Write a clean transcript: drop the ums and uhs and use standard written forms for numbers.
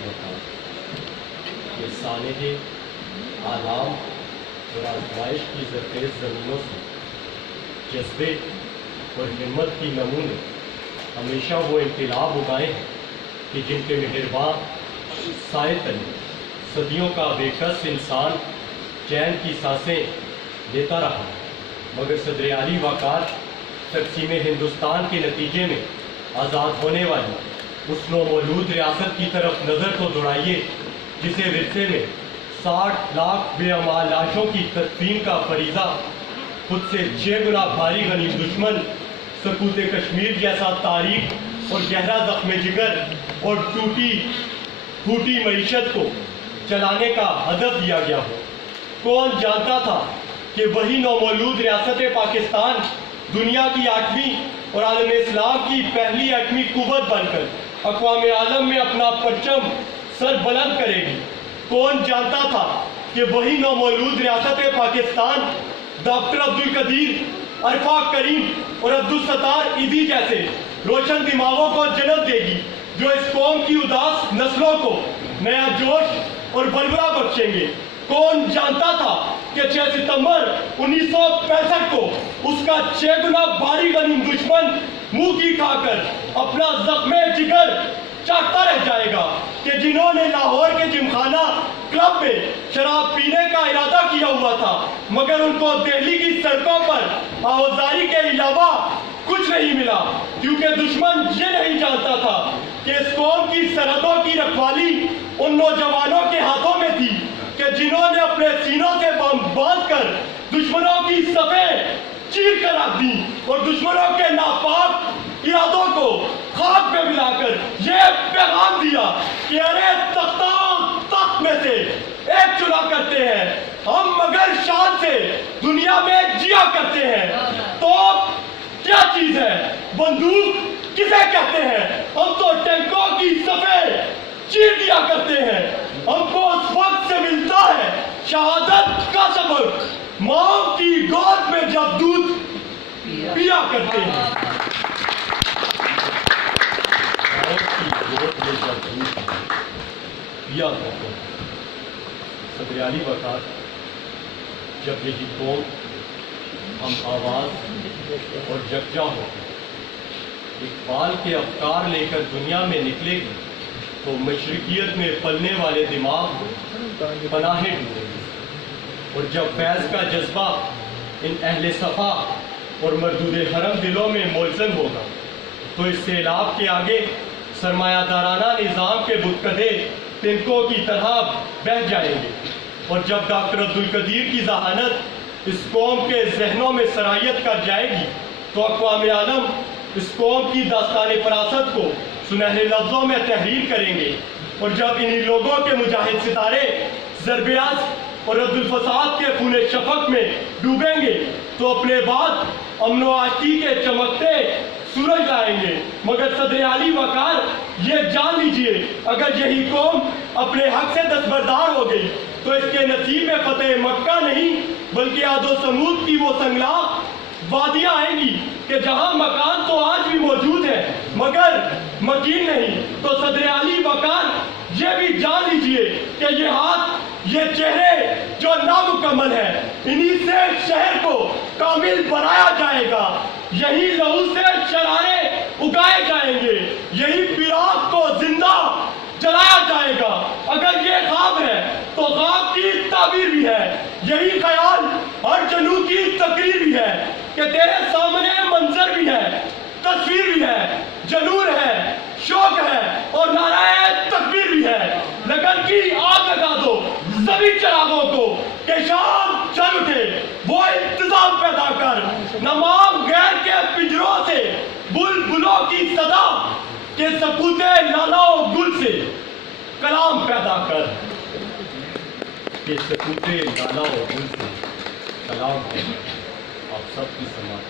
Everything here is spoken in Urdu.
وبرکاتہ۔ یہ سانحِ آلام اور آزمائش کی زرخیز زمینوں سے جذبے اور ہمت کی نمونے ہمیشہ وہ انقلاب اگائے ہیں کہ جن کے مہربان سائے تلے صدیوں کا بے کس انسان چین کی سانسیں لیتا رہا، مگر صدر اعلی وقار تقسیم ہندوستان کے نتیجے میں آزاد ہونے والی اس نومولود ریاست کی طرف نظر تو دوڑائیے جسے ورثے میں 60 لاکھ بے امان لاشوں کی تدفین کا فریضہ خود سے 6 گنا بھاری غنیم دشمن سکوت کشمیر جیسا تاریخ اور گہرا زخم جگر اور ٹوٹی معیشت کو چلانے کا ہدف دیا گیا ہو۔ کون جانتا تھا کہ وہی نومولود ریاست پاکستان دنیا کی 8ویں اور عالم اسلام کی پہلی ایٹمی قوت بن کر اقوام عالم میں اپنا پرچم سر بلند کرے گی۔ کون جانتا تھا کہ وہی نومولود ریاست پاکستان ڈاکٹر عبدالقدیر، عرفہ کریم اور عبدالستار ایدھی جیسے روشن دماغوں کو جنم دے گی جو اس قوم کی اداس نسلوں کو نیا جوش اور بلبلہ بخشیں گے۔ کون جانتا تھا کہ 6 ستمبر 1965 کو اس کا 6 گنا بھاری غنیم دشمن منہ کی کھا کر اپنا زخم جگر چاٹتا رہ جائے گا کہ جنہوں نے لاہور کے جمخانہ کلب میں شراب پینے کا ارادہ کیا ہوا تھا مگر ان کو دہلی کی سڑکوں پر آوازاری کے علاوہ کچھ نہیں ملا، کیونکہ دشمن یہ نہیں جانتا تھا کہ اس قوم کی سرحدوں کی رکھوالی ان نوجوانوں کے ہاتھوں میں تھی کہ جنہوں نے اپنے سینوں سے بم باندھ کر دشمنوں کی صفیں چیر کر رکھ دی اور دشمنوں کے ناپاک ارادوں کو خاک میں ملا کر یہ پیغام دیا کہ ارے تخت میں سے ایک چنا کرتے ہیں ہم، مگر شان سے دنیا میں جیا کرتے ہیں۔ تو کیا چیز ہے بندوق کسے کہتے ہیں؟ ہم تو ٹینکوں کی صفیں چیر دیا کرتے ہیں۔ ہم کو اس وقت سے ملتا ہے شہادت کا سبق ماں کی گود میں جب دودھ پیا کرتے ہیں۔ صدر اعلی وقار، جب یہی قوم ہم آواز اور یکجا ہو اقبال کے افکار لے کر دنیا میں نکلے گی تو مشرقیت میں پلنے والے دماغ پناہیں ڈھونڈیں گے، اور جب فیض کا جذبہ ان اہل صفا اور مردود حرم دلوں میں ملزم ہوگا تو اس سیلاب کے آگے سرمایہ دارانہ نظام کے بتکدے تنکوں کی طرح بہہ جائیں گے، اور جب ڈاکٹر عبدالقدیر کی ذہانت اس قوم کے ذہنوں میں سرایت کر جائے گی تو اقوام عالم اس قوم کی داستان فراست کو سنہرے لفظوں میں تحریر کریں گے، اور جب انہی لوگوں کے مجاہد ستارے ضربیاز اور رد الفساد کے خون شفق میں ڈوبیں گے تو اپنے بعد امن و آشتی کے چمکتے سورج لائیں گے۔ مگر صدر اعلی وقار، یہ جان لیجئے اگر یہی قوم اپنے حق سے دستبردار ہو گئی تو اس کے نصیب میں فتح مکہ نہیں بلکہ عاد و سمود کی وہ سنگلاخ وادیاں آئیں گی کہ جہاں مکان تو آج بھی موجود ہے مگر مکین نہیں۔ تو صدر اعلی وقار، یہ بھی جان لیجئے کہ یہ ہاتھ، یہ چہرے جو نامکمل ہے، انہی سے شہر کو کامل بنایا جائے گا، یہی لہو سے شرارے اگائے جائیں گے، یہی فراق کو زندہ جلایا جائے گا۔ اگر یہ خواب ہے تو خواب کی تعبیر بھی ہے، یہی خیال ہر جنو کی تقریر بھی ہے کہ تیرے سامنے منظر بھی ہے، تصویر بھی ہے، جنون ہے، شوق ہے اور نعرہ تکبیر بھی ہے۔ لگن کی آگ لگا دو سبھی چراغوں کو کہ شام چل اٹھے، وہ انتظام پیدا کر نمام غیر کے پنجروں سے بلبلوں کی صدا کہ سکوت لالا و گل سے کلام پیدا کر، کہ سکوت لالا و گل سے کلام پیدا کر۔ آپ سب کی سماعت